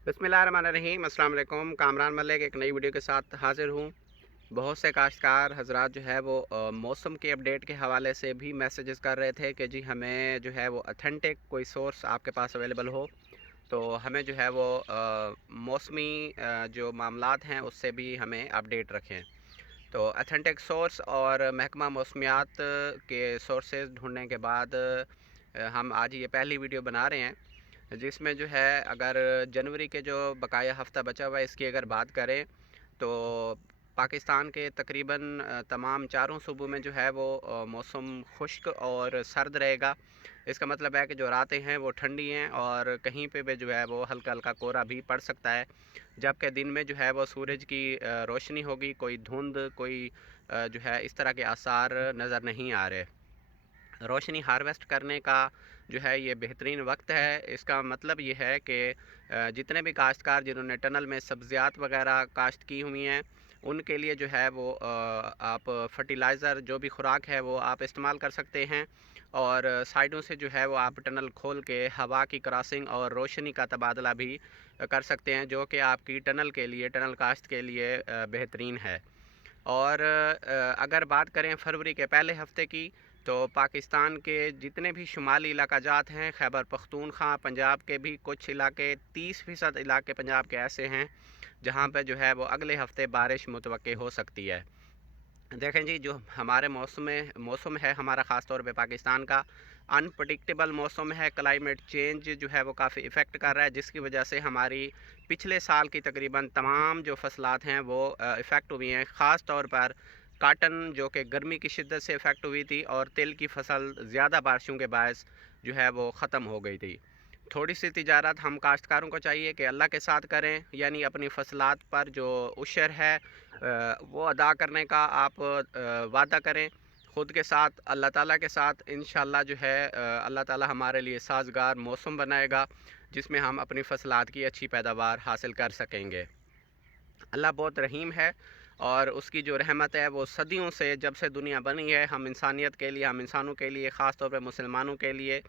बिस्मिल्लाहिर्रहमानिर्रहीम। अस्सलाम वालेकुम। कामरान मलिक एक नई वीडियो के साथ हाज़िर हूँ। बहुत से काश्तकार हजरात जो है वो मौसम के अपडेट के हवाले से भी मैसेजेस कर रहे थे कि जी हमें जो है वो ऑथेंटिक कोई सोर्स आपके पास अवेलेबल हो, तो हमें जो है वो मौसमी जो मामलात हैं उससे भी हमें अपडेट रखें। तो ऑथेंटिक सोर्स और महकमा मौसमियात के सोर्सेज ढूंढने के बाद हम आज ये पहली वीडियो बना रहे हैं, जिसमें जो है अगर जनवरी के जो बकाया हफ़्ता बचा हुआ है इसकी अगर बात करें तो पाकिस्तान के तकरीबन तमाम चारों सूबों में जो है वो मौसम खुश्क और सर्द रहेगा। इसका मतलब है कि जो रातें हैं वो ठंडी हैं और कहीं पे भी जो है वो हल्का हल्का कोहरा भी पड़ सकता है, जबकि दिन में जो है वो सूरज की रोशनी होगी, कोई धुंध कोई जो है इस तरह के आसार नज़र नहीं आ रहे। रोशनी हार्वेस्ट करने का जो है ये बेहतरीन वक्त है। इसका मतलब ये है कि जितने भी काश्तकार जिन्होंने टनल में सब्ज़ियात वगैरह काश्त की हुई हैं उनके लिए जो है वो आप फर्टिलाइज़र जो भी खुराक है वो आप इस्तेमाल कर सकते हैं, और साइडों से जो है वो आप टनल खोल के हवा की क्रॉसिंग और रोशनी का तबादला भी कर सकते हैं, जो कि आपकी टनल के लिए, टनल काश्त के लिए बेहतरीन है। और अगर बात करें फरवरी के पहले हफ़्ते की, तो पाकिस्तान के जितने भी शुमाली इलाकाजात हैं, खैबर पख्तूनख्वा, पंजाब के भी कुछ इलाके, 30% इलाके पंजाब के ऐसे हैं जहाँ पे जो है वो अगले हफ़्ते बारिश मुतवक्के हो सकती है। देखें जी, जो हमारे मौसम है हमारा, ख़ास तौर पे पाकिस्तान का अनप्रडिक्टेबल मौसम है। क्लाइमेट चेंज जो है वो काफ़ी इफ़ेक्ट कर रहा है, जिसकी वजह से हमारी पिछले साल की तकरीबन तमाम जो फसलात हैं वो इफ़ेक्ट हुई हैं। ख़ास तौर पर काटन जो कि गर्मी की शिद्दत से इफ़ेक्ट हुई थी, और तिल की फसल ज़्यादा बारिशों के बायस जो है वो ख़त्म हो गई थी। थोड़ी सी तिजारत हम काश्तकारों को चाहिए कि अल्लाह के साथ करें, यानी अपनी फसलात पर जो उशर है वो अदा करने का आप वादा करें ख़ुद के साथ, अल्लाह ताला के साथ। इंशाल्लाह जो है अल्लाह ताला हमारे लिए साज़गार मौसम बनाएगा जिसमें हम अपनी फसलात की अच्छी पैदावार हासिल कर सकेंगे। अल्लाह बहुत रहीम है और उसकी जो रहमत है वो सदियों से, जब से दुनिया बनी है, हम इंसानियत के लिए, हम इंसानों के लिए, ख़ास तौर पे मुसलमानों के लिए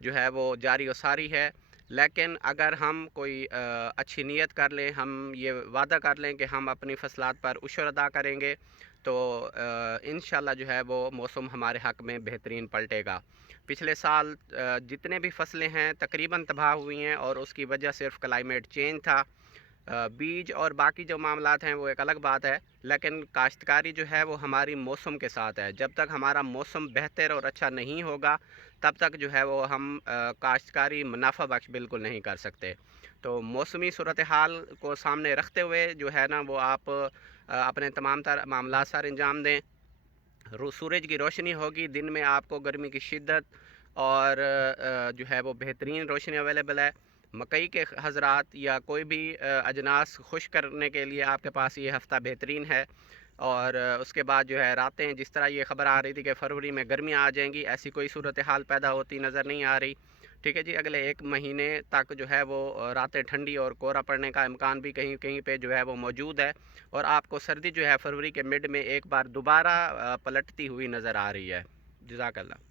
जो है वो जारी और सारी है। लेकिन अगर हम कोई अच्छी नीयत कर लें, हम ये वादा कर लें कि हम अपनी फसलात पर उशर अदा करेंगे, तो इंशाल्लाह जो है वो मौसम हमारे हक़ में बेहतरीन पलटेगा। पिछले साल जितने भी फसलें हैं तकरीबन तबाह हुई हैं, और उसकी वजह सिर्फ क्लाइमेट चेंज था। बीज और बाकी जो मामलात हैं वो एक अलग बात है, लेकिन काश्तकारी जो है वो हमारी मौसम के साथ है। जब तक हमारा मौसम बेहतर और अच्छा नहीं होगा तब तक जो है वो हम काश्तकारी मुनाफा बख्श बिल्कुल नहीं कर सकते। तो मौसमी सूरत हाल को सामने रखते हुए जो है ना वो आप अपने तमाम तर मामला सर अंजाम दें। सूरज की रोशनी होगी, दिन में आपको गर्मी की शिद्दत और जो है वो बेहतरीन रोशनी अवेलेबल है। मकई के हज़रात या कोई भी अजनास खुश करने के लिए आपके पास ये हफ़्ता बेहतरीन है। और उसके बाद जो है रातें, जिस तरह ये ख़बर आ रही थी कि फरवरी में गर्मियाँ आ जाएंगी, ऐसी कोई सूरत हाल पैदा होती नज़र नहीं आ रही। ठीक है जी, अगले एक महीने तक जो है वो रातें ठंडी और कोहरा पड़ने का इम्कान भी कहीं कहीं पे जो है वो मौजूद है, और आपको सर्दी जो है फरवरी के मिड में एक बार दोबारा पलटती हुई नज़र आ रही है। जज़ाकल्लाह।